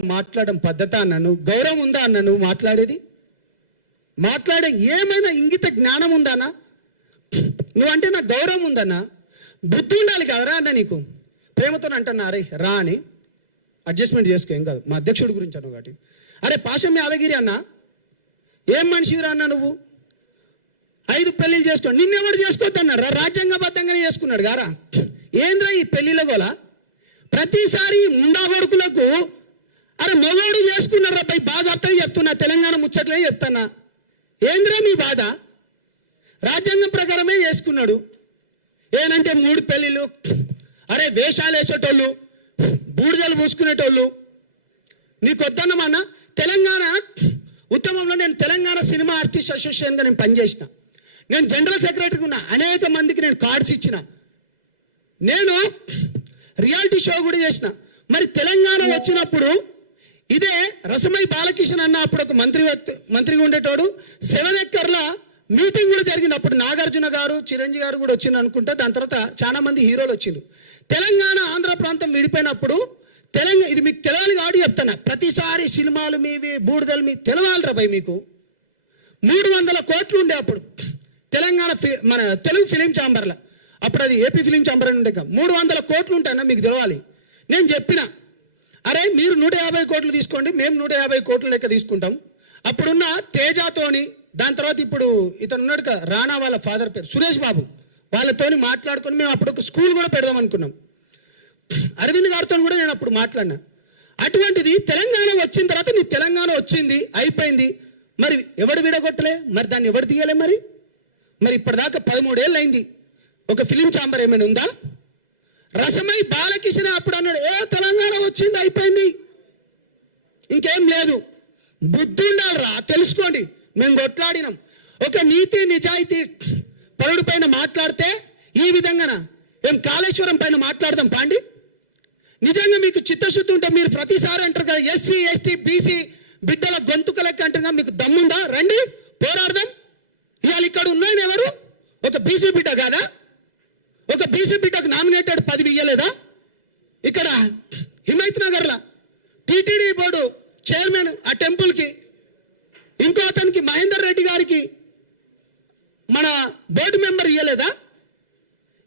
మాట్లాడడం పద్ధత అన్నాను, గౌరవం ఉందా అన్న నువ్వు మాట్లాడే ఏమైనా ఇంగిత జ్ఞానం ఉందన్నా? నువ్వంటే నాకు గౌరవం ఉందన్నా, బుద్ధి ఉండాలి కదరా అన్న నీకు. ప్రేమతో అంటున్నా అరే రా అని అడ్జస్ట్మెంట్ చేసుకో, ఏం కాదు. మా అధ్యక్షుడి గురించి అన్న ఒకటి. అరే పాశం యాదగిరి అన్న ఏం మనిషిరా అన్న నువ్వు? 5 పెళ్ళిళ్ళు చేసుకో, నిన్నెవడు చేసుకోవద్దన్నాడు రా, రాజ్యాంగబద్ధంగానే చేసుకున్నాడు గారా. ఏంద్రా ఈ పెళ్ళిళ్ళ గోల? ప్రతిసారి ముండా కొడుకులకు అరే మొగోడు చేసుకున్నారా పై బాజాప్తగా చెప్తున్నా, తెలంగాణ ముచ్చట్లే చెప్తానా. ఏంద్రా మీ బాధ? రాజ్యాంగం ప్రకారమే చేసుకున్నాడు. ఏనంటే 3 పెళ్ళిళ్ళు, అరే వేషాలు వేసేటోళ్ళు, బూడిదలు పూసుకునేటోళ్ళు. నీకు వద్దన్నమన్నా తెలంగాణ ఉద్యమంలో నేను తెలంగాణ సినిమా ఆర్టిస్ట్ అసోసియేషన్గా నేను పనిచేసిన, నేను జనరల్ సెక్రటరీగా ఉన్నా, అనేక మందికి నేను కార్డ్స్ ఇచ్చిన, నేను రియాలిటీ షో కూడా చేసిన. మరి తెలంగాణ వచ్చినప్పుడు ఇదే రసమై బాలకిషన్ అన్న అప్పుడు ఒక మంత్రిగా ఉండేటోడు 7 ఎకర్ల మీటింగ్ కూడా జరిగింది. అప్పుడు నాగార్జున గారు, చిరంజీవి గారు కూడా వచ్చింది అనుకుంటా. దాని తర్వాత చాలా మంది హీరోలు వచ్చిండ్రు. తెలంగాణ ఆంధ్ర ప్రాంతం విడిపోయినప్పుడు ఇది మీకు తెలవాలి కాబట్టి చెప్తాను. ప్రతిసారి సినిమాలు మీవి, బూడిదలు మీ తెలవాలరా భయ్. మీకు 300 కోట్లు ఉండే అప్పుడు తెలంగాణ మన తెలుగు ఫిలిం ఛాంబర్లో. అప్పుడు అది ఏపీ ఫిలిం ఛాంబర్ అని ఉండే. 300 కోట్లు ఉంటాయన్నా మీకు తెలవాలి. నేను చెప్పిన అరే మీరు 150 కోట్లు తీసుకోండి, మేము 150 కోట్ల లెక్క తీసుకుంటాం. అప్పుడున్న తేజాతోని, దాని తర్వాత ఇప్పుడు ఇతను ఉన్నాడు కదా రాణా వాళ్ళ ఫాదర్ పేరు సురేష్ బాబు, వాళ్ళతోని మాట్లాడుకొని మేము అప్పుడు ఒక స్కూల్ కూడా పెడదాం అనుకున్నాం. అరవింద్ గారితో కూడా నేను అప్పుడు మాట్లాడినా. అటువంటిది తెలంగాణ వచ్చిన తర్వాత నీ తెలంగాణ వచ్చింది అయిపోయింది, మరి ఎవడు విడగొట్టలే, మరి దాన్ని ఎవడు తీయలే? మరి ఇప్పటిదాకా 13 ఏళ్ళు అయింది. ఒక ఫిలిం ఛాంబర్ ఏమైనా ఉందా? రసమై బాలకిషన్ అప్పుడు అన్నాడు తెలంగాణ వచ్చింది అయిపోయింది, ఇంకేం లేదు. బుద్ధి ఉండాలిరా, తెలుసుకోండి. మేము కొట్లాడినాం. ఒక నీతి నిజాయితీ పరుడు పైన మాట్లాడితే ఈ విధంగానా ఏం కాళేశ్వరం పైన మాట్లాడదాం పాండి? నిజంగా మీకు చిత్తశుద్ధి ఉంటే మీరు ప్రతిసారి అంటారు కదా ఎస్సీ ఎస్టీ బీసీ బిడ్డల గొంతుక లెక్క అంటారు. మీకు దమ్ముందా? రండి పోరాడదాం. ఇవాళ ఇక్కడ ఉన్నాయని ఎవరు? ఒక బీసీ బిడ్డ కాదా? ఒక బీసీ బిడ్డకు నామినేటెడ్ పదవి ఇయ్యలేదా? ఇక్కడ హిమైత్ నగర్లో టీటీడీ బోర్డు చైర్మన్ ఆ టెంపుల్కి, ఇంకో అతనికి మహేందర్ రెడ్డి గారికి మన బోర్డు మెంబర్ ఇయ్యలేదా?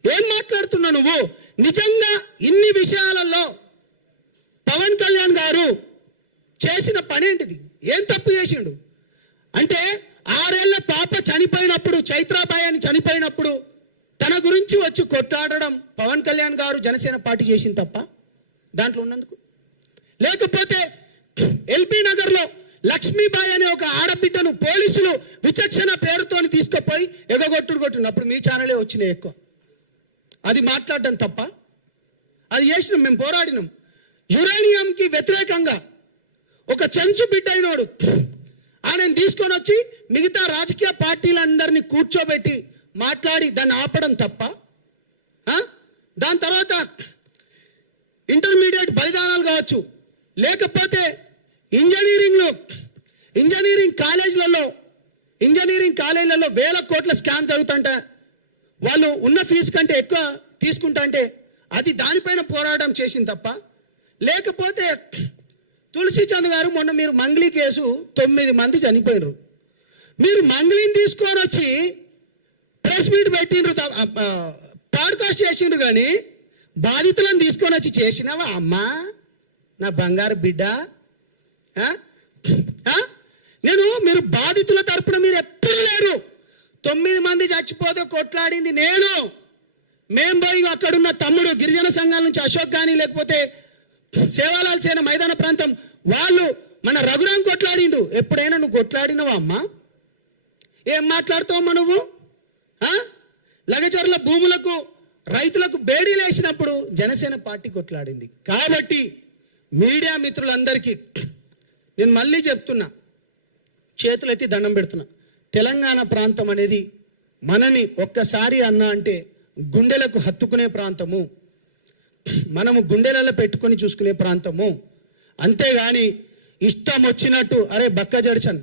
ఏం మాట్లాడుతున్నావు నువ్వు? నిజంగా ఇన్ని విషయాలలో పవన్ కళ్యాణ్ గారు చేసిన పని ఏంటిది? ఏం తప్పు చేసిండు అంటే 6 ఏళ్ల పాప చనిపోయినప్పుడు, చైత్రాబాయి అని చనిపోయినప్పుడు తన గురించి వచ్చి కొట్లాడడం పవన్ కళ్యాణ్ గారు జనసేన పార్టీ చేసింది తప్ప దాంట్లో ఉన్నందుకు. లేకపోతే ఎల్బీ నగర్లో లక్ష్మీబాయి అనే ఒక ఆడబిడ్డను పోలీసులు విచక్షణ పేరుతో తీసుకుపోయి కొట్టినప్పుడు అప్పుడు మీ ఛానలే వచ్చినాయి ఎక్కువ. అది మాట్లాడడం తప్ప? అది చేసినాం, మేము పోరాడినాం. యురేనియంకి వ్యతిరేకంగా ఒక చెంచు బిడ్డ అయినోడు ఆయనను తీసుకొని వచ్చి మిగతా రాజకీయ పార్టీలందరినీ కూర్చోబెట్టి మాట్లాడి దాన్ని ఆపడం తప్ప? దాని తర్వాత ఇంటర్మీడియట్ బలిదానాలు కావచ్చు, లేకపోతే ఇంజనీరింగ్ కాలేజీలలో 1000 కోట్ల స్కామ్ జరుగుతుంటే వాళ్ళు ఉన్న ఫీజు కంటే ఎక్కువ తీసుకుంటా అంటే అది దానిపైన పోరాటం చేసింది తప్ప? లేకపోతే తులసి చంద్ గారు మొన్న మీరు మంగ్లీ కేసు 9 మంది చనిపోయినరు, మీరు మంగ్లీని తీసుకొని వచ్చి ప్రెస్ మీట్ పెట్టిండ్రు, పాడ్కాస్ట్ చేసిండ్రు, కానీ బాధితులను తీసుకొని వచ్చి చేసినావా అమ్మా నా బంగారు బిడ్డ? మీరు బాధితుల తరపున మీరు ఎప్పుడు లేరు. 9 మంది చచ్చిపోతే కొట్లాడింది నేను. మేం పోయి అక్కడున్న తమ్ముడు గిరిజన సంఘాల నుంచి అశోక్ కానీ, లేకపోతే సేవాలాల్ సేన మైదాన ప్రాంతం వాళ్ళు మన రఘురాం కొట్లాడిండు. ఎప్పుడైనా నువ్వు కొట్లాడినవా అమ్మా? ఏం మాట్లాడుతావమ్మా నువ్వు? లగచర్ల భూములకు రైతులకు బేడీలు వేసినప్పుడు జనసేన పార్టీ కొట్లాడింది. కాబట్టి మీడియా మిత్రులందరికీ నేను మళ్ళీ చెప్తున్నా, చేతులెత్తి దండం పెడుతున్నా, తెలంగాణ ప్రాంతం అనేది మనని ఒక్కసారి అన్నా అంటే గుండెలకు హత్తుకునే ప్రాంతము, మనము గుండెలలో పెట్టుకొని చూసుకునే ప్రాంతము. అంతేగాని ఇష్టం వచ్చినట్టు అరే బక్క జడ్సన్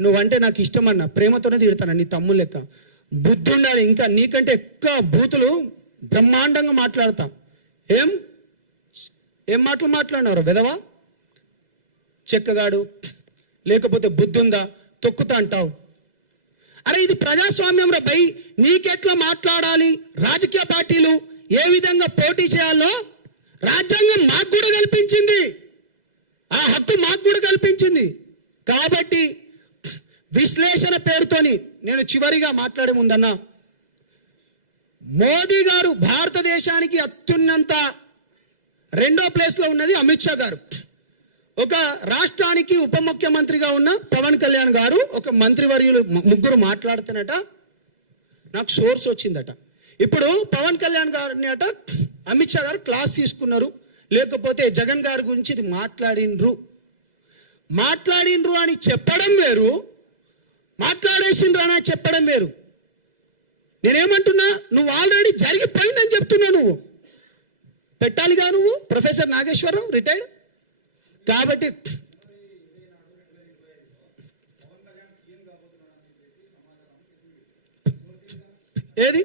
నువ్వంటే నాకు ఇష్టం అన్న ప్రేమతోనే తిడతాను, నీ తమ్ముడు లెక్క. బుద్ధి ఉండాలి. ఇంకా నీకంటే ఎక్కువ బూతులు బ్రహ్మాండంగా మాట్లాడతాం. ఏం మాటలు మాట్లాడినారు వెదవా? చెక్కగాడు, లేకపోతే బుద్ధుందా, తొక్కుతా అంటావు. అరే ఇది ప్రజాస్వామ్యంలో బై, నీకెట్లా మాట్లాడాలి, రాజకీయ పార్టీలు ఏ విధంగా పోటీ చేయాలో రాజ్యాంగం మాకు కూడా కల్పించింది, ఆ హక్కు మాకు కూడా కల్పించింది. కాబట్టి విశ్లేషణ పేరుతోని నేను చివరిగా మాట్లాడే ముందన్నా, మోదీ గారు భారతదేశానికి అత్యున్నత 2వ ప్లేస్లో ఉన్నది అమిత్ షా గారు. ఒక రాష్ట్రానికి ఉప ముఖ్యమంత్రిగా ఉన్న పవన్ కళ్యాణ్ గారు, ఒక మంత్రివర్యులు ముగ్గురు మాట్లాడుతున్నట నాకు సోర్స్ వచ్చిందట. ఇప్పుడు పవన్ కళ్యాణ్ గారిని అట అమిత్ షా గారు క్లాస్ తీసుకున్నారు, లేకపోతే జగన్ గారి గురించి ఇది మాట్లాడిండ్రు అని చెప్పడం వేరు, మాట్లాడేసిండ్రు అని చెప్పడం వేరు. నేనేమంటున్నా, నువ్వు ఆల్రెడీ జరిగిపోయిందని చెప్తున్నా. నువ్వు పెట్టాలిగా, నువ్వు ప్రొఫెసర్ నాగేశ్వరరావు రిటైర్డ్. కాబట్టి ఏది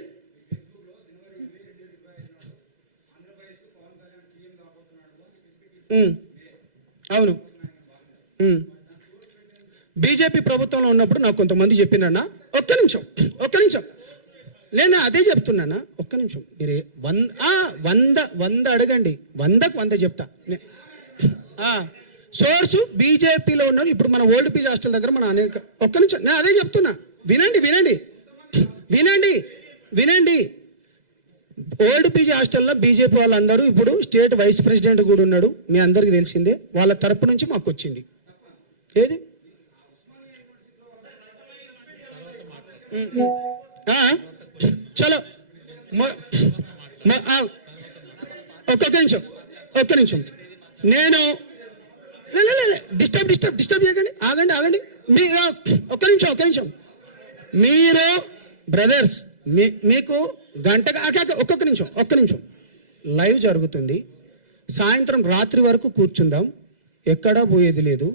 అవును, బీజేపీ ప్రభుత్వంలో ఉన్నప్పుడు నాకు కొంతమంది చెప్పినన్నా, ఒక్క నిమిషం నేను అదే చెప్తున్నానా, ఒక్క నిమిషం. మీరే 100 అడగండి, 100కు 100 చెప్తా. సోర్సు బీజేపీలో ఉన్నారు. ఇప్పుడు మన ఓల్డ్ పీజీ హాస్టల్ దగ్గర మన అనేక, ఒక్క నిమిషం నేను అదే చెప్తున్నా, వినండి. ఓల్డ్ పీజీ హాస్టల్లో బీజేపీ వాళ్ళందరూ ఇప్పుడు స్టేట్ వైస్ ప్రెసిడెంట్ కూడా ఉన్నాడు, మీ అందరికీ తెలిసిందే. వాళ్ళ తరపు నుంచి మాకు వచ్చింది. ఏది చలో ఒక్క నిమిషం నేను డిస్టర్బ్ చేయకండి, ఆగండి. మీ ఒక్క నిమిషం మీరు బ్రదర్స్, మీకు గంటగా ఒక్క నిమిషం లైవ్ జరుగుతుంది. సాయంత్రం రాత్రి వరకు కూర్చుందాం, ఎక్కడా పోయేది లేదు.